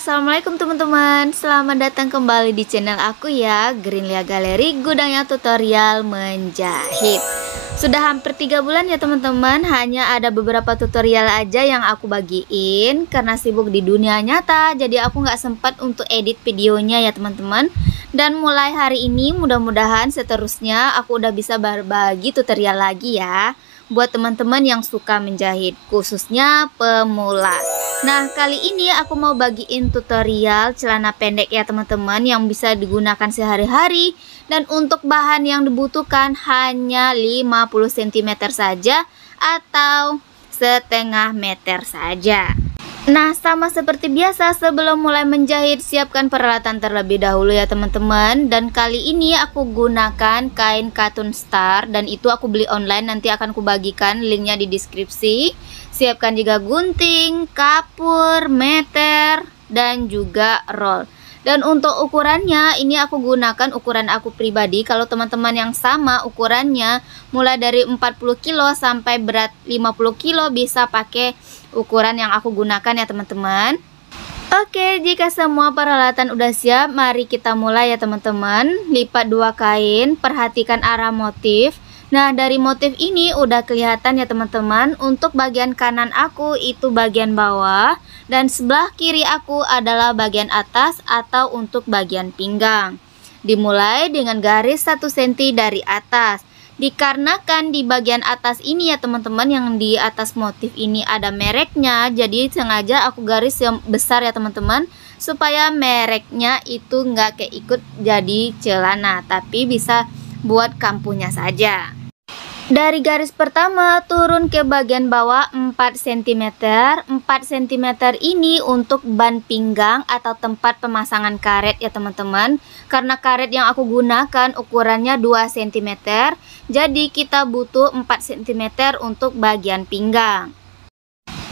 Assalamualaikum teman-teman, selamat datang kembali di channel aku ya, Greenlia Galeri, gudangnya tutorial menjahit. Sudah hampir 3 bulan ya teman-teman, hanya ada beberapa tutorial aja yang aku bagiin karena sibuk di dunia nyata, jadi aku nggak sempat untuk edit videonya ya teman-teman. Dan mulai hari ini mudah-mudahan seterusnya aku udah bisa berbagi tutorial lagi ya, buat teman-teman yang suka menjahit, khususnya pemula. Nah, kali ini aku mau bagiin tutorial celana pendek ya teman-teman, yang bisa digunakan sehari-hari. Dan untuk bahan yang dibutuhkan hanya 50 cm saja atau setengah meter saja. Nah, sama seperti biasa, sebelum mulai menjahit siapkan peralatan terlebih dahulu ya teman-teman. Dan kali ini aku gunakan kain katun star, dan itu aku beli online, nanti akan aku bagikan linknya di deskripsi. Siapkan juga gunting, kapur, meter, dan juga roll. Dan untuk ukurannya ini aku gunakan ukuran aku pribadi. Kalau teman-teman yang sama ukurannya mulai dari 40 kilo sampai berat 50 kilo bisa pakai ukuran yang aku gunakan ya teman-teman. Oke, jika semua peralatan udah siap, mari kita mulai ya teman-teman. Lipat 2 kain, perhatikan arah motif. Nah, dari motif ini udah kelihatan ya teman-teman. Untuk bagian kanan aku itu bagian bawah, dan sebelah kiri aku adalah bagian atas atau untuk bagian pinggang. Dimulai dengan garis 1 cm dari atas. Dikarenakan di bagian atas ini ya teman-teman, yang di atas motif ini ada mereknya, jadi sengaja aku garis yang besar ya teman-teman, supaya mereknya itu nggak keikut jadi celana, tapi bisa buat kampunya saja. Dari garis pertama turun ke bagian bawah 4 cm. 4 cm ini untuk ban pinggang atau tempat pemasangan karet ya teman-teman. Karena karet yang aku gunakan ukurannya 2 cm, jadi kita butuh 4 cm untuk bagian pinggang.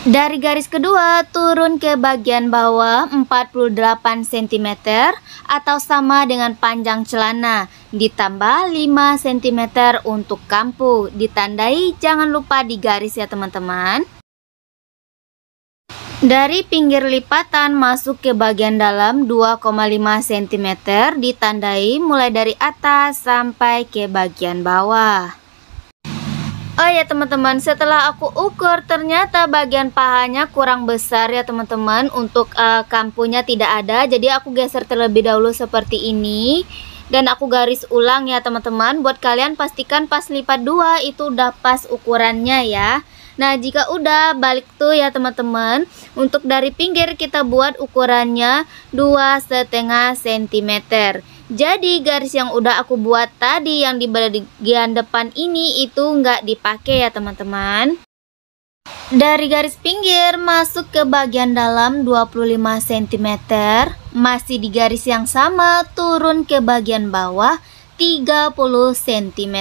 Dari garis kedua turun ke bagian bawah 48 cm atau sama dengan panjang celana, ditambah 5 cm untuk kampu. Ditandai, jangan lupa digaris ya teman-teman. Dari pinggir lipatan masuk ke bagian dalam 2,5 cm, ditandai mulai dari atas sampai ke bagian bawah. Oh ya teman-teman, setelah aku ukur ternyata bagian pahanya kurang besar ya teman-teman. Untuk kampunya tidak ada, jadi aku geser terlebih dahulu seperti ini. Dan aku garis ulang ya teman-teman. Buat kalian pastikan pas lipat 2 itu udah pas ukurannya ya. Nah, jika udah balik tuh ya teman-teman, untuk dari pinggir kita buat ukurannya 2,5 cm. Jadi garis yang udah aku buat tadi yang di bagian depan ini itu nggak dipakai ya teman-teman. Dari garis pinggir masuk ke bagian dalam 25 cm, masih di garis yang sama turun ke bagian bawah 30 cm,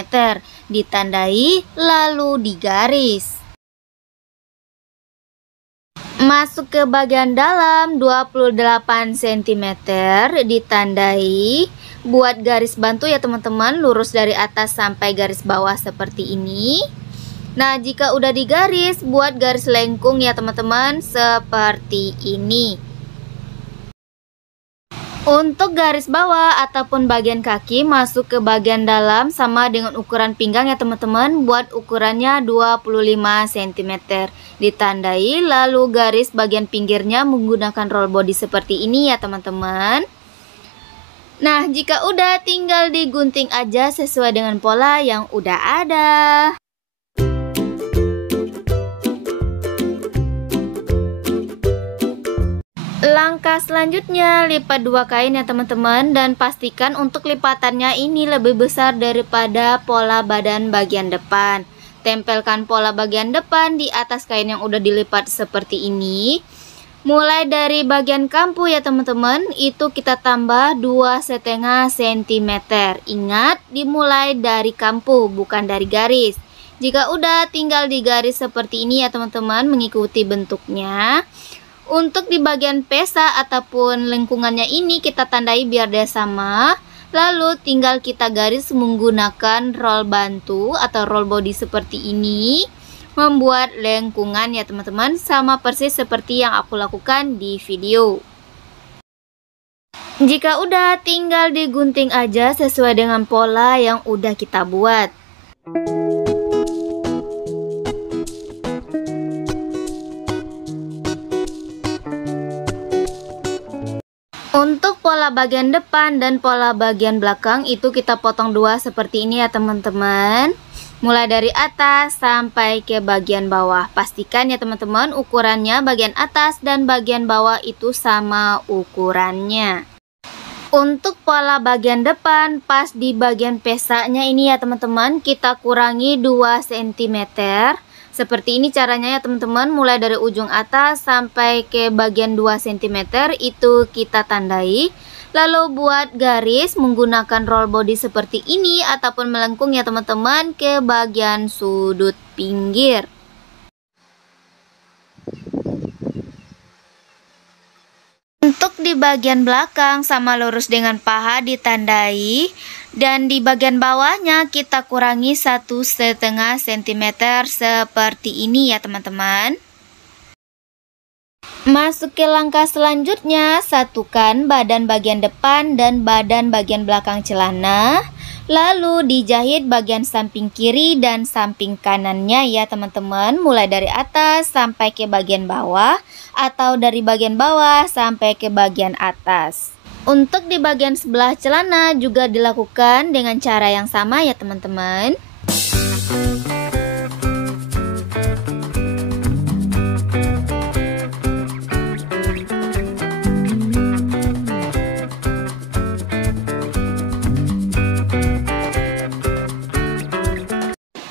ditandai lalu digaris. Masuk ke bagian dalam 28 cm, ditandai. Buat garis bantu ya teman-teman, lurus dari atas sampai garis bawah seperti ini. Nah, jika udah digaris, buat garis lengkung ya teman-teman, seperti ini. Untuk garis bawah ataupun bagian kaki masuk ke bagian dalam sama dengan ukuran pinggang ya teman-teman. Buat ukurannya 25 cm, ditandai lalu garis bagian pinggirnya menggunakan roll body seperti ini ya teman-teman. Nah, jika udah tinggal digunting aja sesuai dengan pola yang udah ada. Langkah selanjutnya lipat 2 kain ya teman-teman, dan pastikan untuk lipatannya ini lebih besar daripada pola badan bagian depan. Tempelkan pola bagian depan di atas kain yang udah dilipat seperti ini. Mulai dari bagian kampu ya teman-teman, itu kita tambah 2,5 cm. Ingat, dimulai dari kampu bukan dari garis. Jika udah tinggal digaris seperti ini ya teman-teman, mengikuti bentuknya. Untuk di bagian pesa ataupun lengkungannya ini kita tandai biar dia sama. Lalu tinggal kita garis menggunakan roll bantu atau roll body seperti ini. Membuat lengkungan ya teman-teman, sama persis seperti yang aku lakukan di video. Jika udah, tinggal digunting aja sesuai dengan pola yang udah kita buat. Untuk pola bagian depan dan pola bagian belakang itu kita potong dua seperti ini ya teman-teman. Mulai dari atas sampai ke bagian bawah. Pastikan ya teman-teman ukurannya bagian atas dan bagian bawah itu sama ukurannya. Untuk pola bagian depan pas di bagian pesaknya ini ya teman-teman, kita kurangi 2 cm. Seperti ini caranya ya teman-teman, mulai dari ujung atas sampai ke bagian 2 cm itu kita tandai. Lalu buat garis menggunakan roll body seperti ini ataupun melengkung ya teman-teman ke bagian sudut pinggir. Untuk di bagian belakang sama lurus dengan paha ditandai, dan di bagian bawahnya kita kurangi 1,5 cm seperti ini ya teman-teman. Masuk ke langkah selanjutnya, satukan badan bagian depan dan badan bagian belakang celana. Lalu dijahit bagian samping kiri dan samping kanannya ya teman-teman. Mulai dari atas sampai ke bagian bawah atau dari bagian bawah sampai ke bagian atas. Untuk di bagian sebelah celana juga dilakukan dengan cara yang sama ya teman-teman.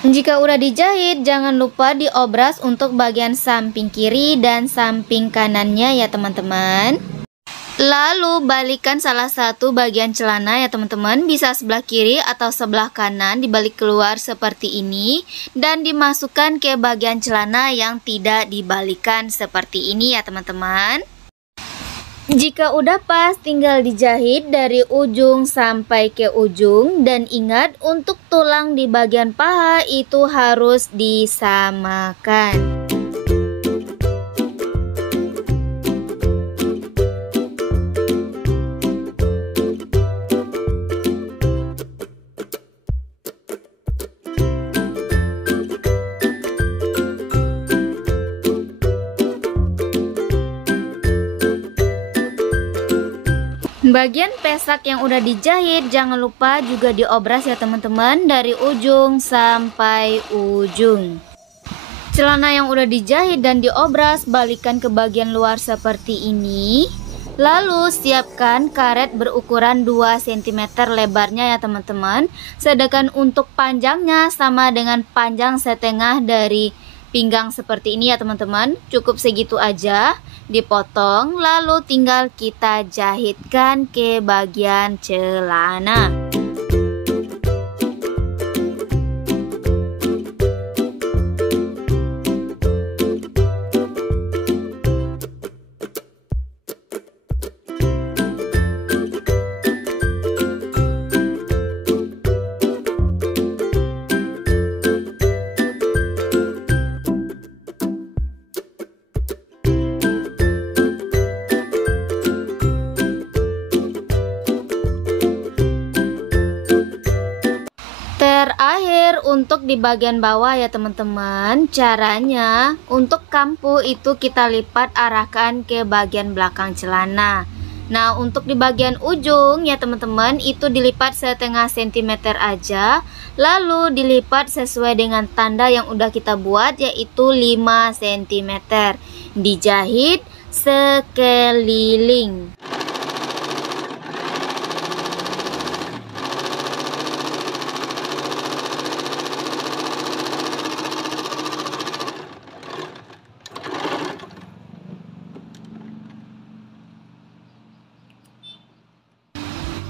Jika udah dijahit, jangan lupa diobras untuk bagian samping kiri dan samping kanannya ya teman-teman. Lalu balikan salah satu bagian celana ya teman-teman, bisa sebelah kiri atau sebelah kanan, dibalik keluar seperti ini dan dimasukkan ke bagian celana yang tidak dibalikan seperti ini ya teman-teman. Jika udah pas, tinggal dijahit dari ujung sampai ke ujung. Dan ingat, untuk tulang di bagian paha itu harus disamakan. Bagian pesak yang udah dijahit jangan lupa juga diobras ya teman-teman, dari ujung sampai ujung. Celana yang udah dijahit dan diobras balikan ke bagian luar seperti ini. Lalu siapkan karet berukuran 2 cm lebarnya ya teman-teman. Sedangkan untuk panjangnya sama dengan panjang setengah dari pinggang seperti ini ya teman-teman. Cukup segitu aja, dipotong lalu tinggal kita jahitkan ke bagian celana. Terakhir untuk di bagian bawah ya teman-teman, caranya untuk kampu itu kita lipat arahkan ke bagian belakang celana. Nah untuk di bagian ujung ya teman-teman itu dilipat setengah sentimeter aja, lalu dilipat sesuai dengan tanda yang udah kita buat yaitu 5 cm. Dijahit sekeliling.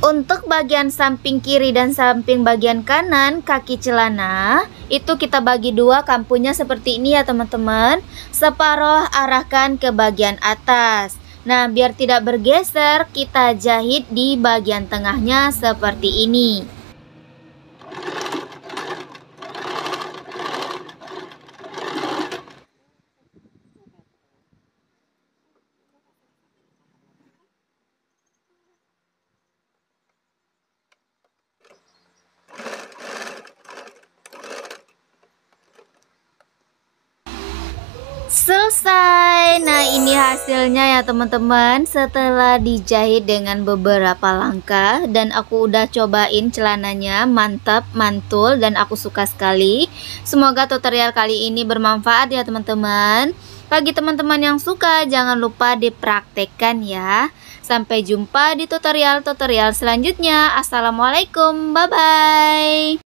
Untuk bagian samping kiri dan samping bagian kanan kaki celana itu kita bagi dua kampunya seperti ini ya teman-teman. Separuh arahkan ke bagian atas. Nah biar tidak bergeser kita jahit di bagian tengahnya seperti ini. Selesai. Nah, ini hasilnya ya teman-teman, setelah dijahit dengan beberapa langkah. Dan aku udah cobain celananya, mantap, mantul, dan aku suka sekali. Semoga tutorial kali ini bermanfaat ya teman-teman. Bagi teman-teman yang suka, jangan lupa dipraktekkan ya. Sampai jumpa di tutorial-tutorial selanjutnya. Assalamualaikum, bye-bye.